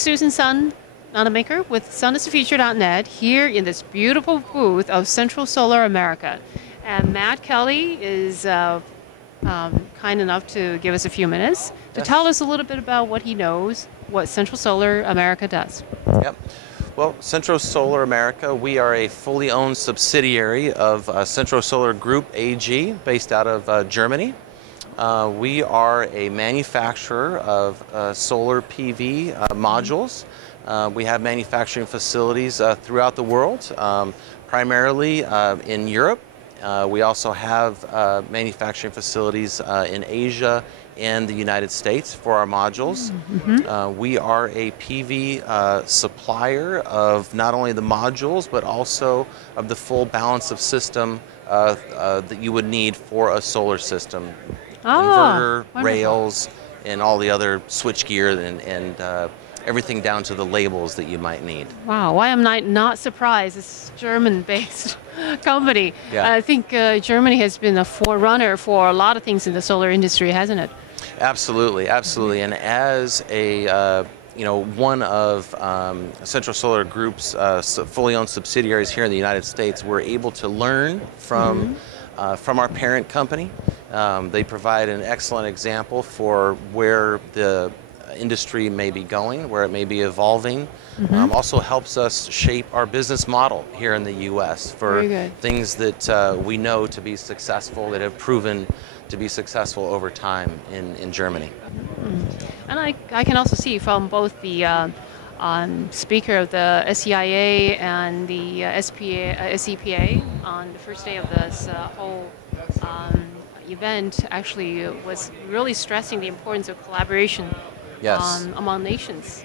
Susan Sun Nunamaker with sunisthefuture.net here in this beautiful booth of CentroSolar America. And Matt Kelly is kind enough to give us a few minutes to tell us a little bit about what he knows, what CentroSolar America does. Yep. Well, CentroSolar America, we are a fully owned subsidiary of CentroSolar Group AG based out of Germany. We are a manufacturer of solar PV modules. We have manufacturing facilities throughout the world, primarily in Europe. We also have manufacturing facilities in Asia and the United States for our modules. We are a PV supplier of not only the modules, but also of the full balance of system that you would need for a solar system. Inverter, wonderful. rails, and all the other switch gear and everything down to the labels that you might need. Wow, why am I not surprised? It's a German-based company. Yeah. I think Germany has been a forerunner for a lot of things in the solar industry, hasn't it? Absolutely, absolutely. And as a one of CentroSolar Group's fully owned subsidiaries here in the United States, we're able to learn from our parent company. They provide an excellent example for where the industry may be going, where it may be evolving. Also helps us shape our business model here in the U.S. for things that we know to be successful, that have proven to be successful over time in Germany. And I can also see from both the speaker of the SEIA and the SEPA on the first day of this whole event actually was really stressing the importance of collaboration among nations.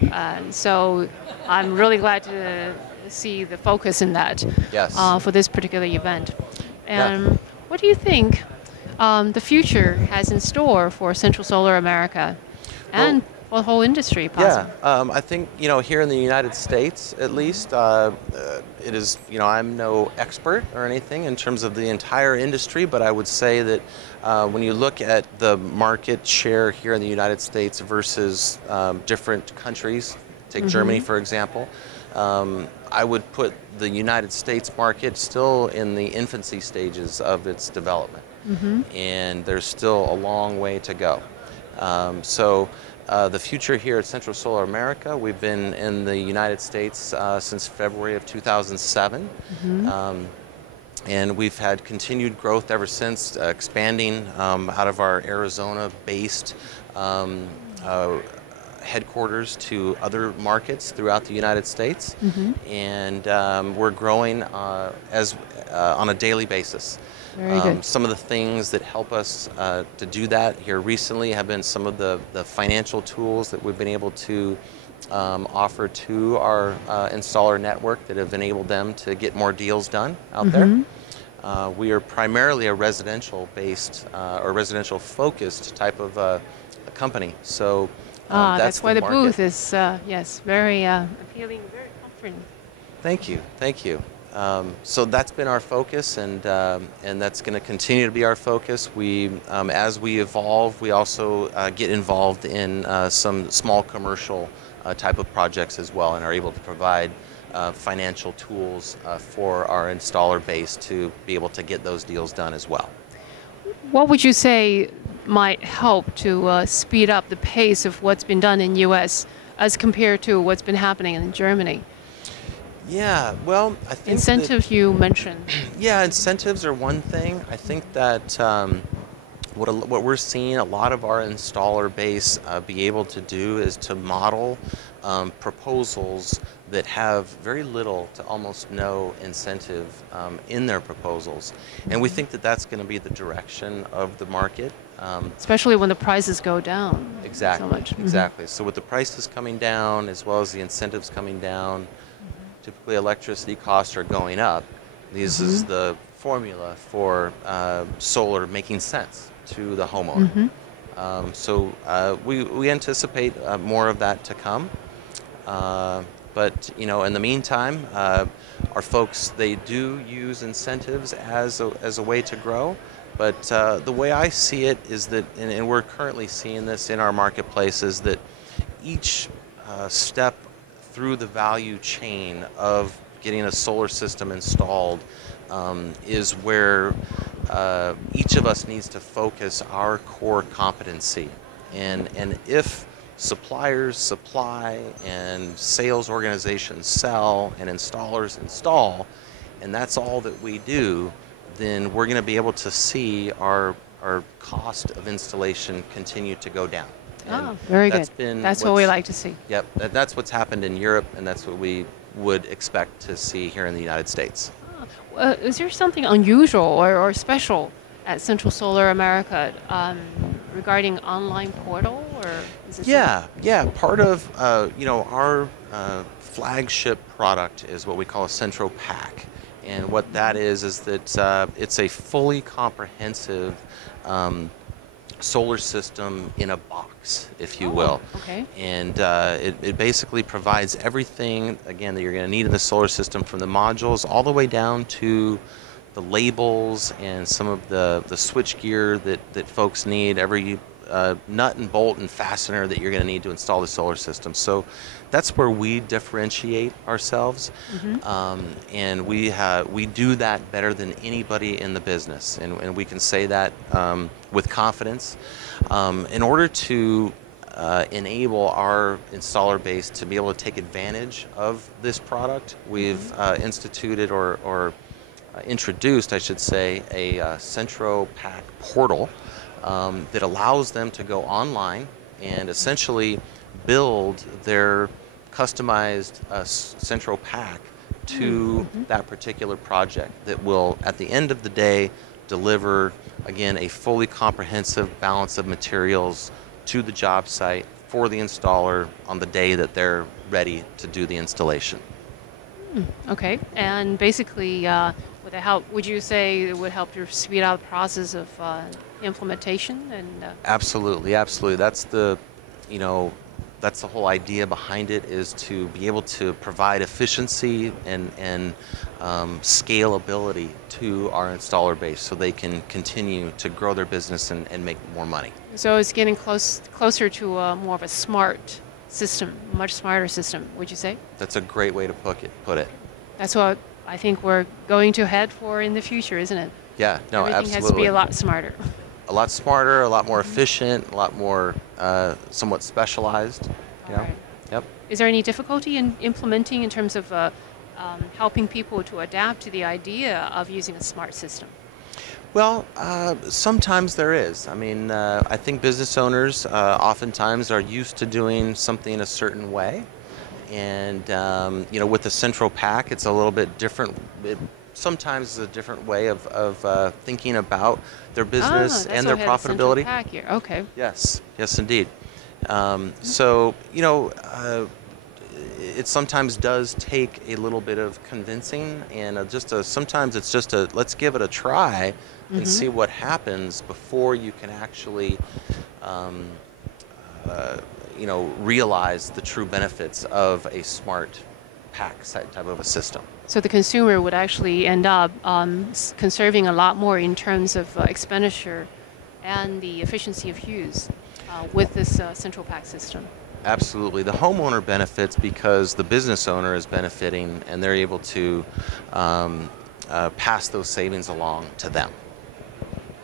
So I'm really glad to see the focus in that for this particular event. And what do you think the future has in store for CentroSolar America and for the whole industry, possibly? I think, here in the United States, at least, it is, I'm no expert or anything in terms of the entire industry, but I would say that when you look at the market share here in the United States versus different countries, take Germany, for example, I would put the United States market still in the infancy stages of its development. And there's still a long way to go. So the future here at CentroSolar America, we've been in the United States since February of 2007. And we've had continued growth ever since, expanding out of our Arizona-based headquarters to other markets throughout the United States. And we're growing on a daily basis. Some of the things that help us to do that here recently have been some of the financial tools that we've been able to offer to our installer network that have enabled them to get more deals done out there. We are primarily a residential-based or residential-focused type of a company. So that's why the booth is very appealing, very comforting. Thank you, thank you. So that's been our focus, and that's going to continue to be our focus. We, as we evolve, we also get involved in some small commercial type of projects as well, and are able to provide financial tools for our installer base to be able to get those deals done as well. What would you say might help to speed up the pace of what's been done in U.S. as compared to what's been happening in Germany? Yeah, well, I think incentives you mentioned. Yeah, incentives are one thing. I think that what we're seeing a lot of our installer base be able to do is to model proposals that have very little to almost no incentive in their proposals. And we think that that's going to be the direction of the market. Especially when the prices go down. Exactly, so much. Exactly. So with the prices coming down as well as the incentives coming down, typically electricity costs are going up. This is the formula for solar making sense to the homeowner. So we anticipate more of that to come. But in the meantime, our folks, they do use incentives as a way to grow. But the way I see it is that, and we're currently seeing this in our marketplace, is that each step through the value chain of getting a solar system installed is where each of us needs to focus our core competency. And if suppliers supply and sales organizations sell and installers install, and that's all that we do, then we're going to be able to see our cost of installation continue to go down. Oh, very good. That's what we like to see. Yep, that's what's happened in Europe, and that's what we would expect to see here in the United States. Is there something unusual or special at CentroSolar America regarding online portal, or is it? Yeah. Part of our flagship product is what we call a CentroPack, and what that is that it's a fully comprehensive solar system in a box, if you will. Okay. And it basically provides everything, again, that you're going to need in the solar system, from the modules all the way down to the labels and some of the switch gear that folks need, every nut and bolt and fastener that you're going to need to install the solar system. So that's where we differentiate ourselves. And we do that better than anybody in the business, and we can say that with confidence. In order to enable our installer base to be able to take advantage of this product, we've instituted or introduced, I should say, a CentroPack portal that allows them to go online and essentially build their customized CentroPack to that particular project that will, at the end of the day, deliver, again, a fully comprehensive balance of materials to the job site for the installer on the day that they're ready to do the installation. Okay, and basically, would you say it would help to speed out the process of implementation? And Absolutely. That's the whole idea behind it, is to be able to provide efficiency and scalability to our installer base so they can continue to grow their business and make more money. So it's getting closer to more of a smart system, much smarter system, would you say? That's a great way to put it. That's what I think we're going to head for in the future, isn't it? Yeah, no, Everything absolutely. has to be a lot smarter. A lot smarter, a lot more efficient, a lot more somewhat specialized. All right. Yep. Is there any difficulty in implementing in terms of helping people to adapt to the idea of using a smart system? Well, sometimes there is. I mean, I think business owners oftentimes are used to doing something a certain way. And, with the CentroPack, it's a little bit different. Sometimes it's a different way of thinking about their business and their profitability. CentroPack here. Okay. Yes, indeed. It sometimes does take a little bit of convincing, and sometimes it's just let's give it a try and see what happens before you can actually realize the true benefits of a smart pack type of a system. So the consumer would actually end up conserving a lot more in terms of expenditure and the efficiency of use with this CentroPack system. Absolutely. The homeowner benefits because the business owner is benefiting, and they're able to pass those savings along to them.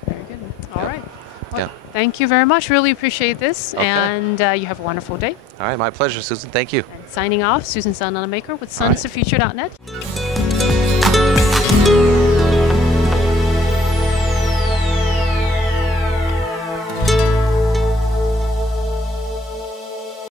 Very good. All right. Well, thank you very much. Really appreciate this. Okay. And you have a wonderful day. All right. My pleasure, Susan. Thank you. And signing off, Susan Sun Nunamaker with sunisthefuture.net.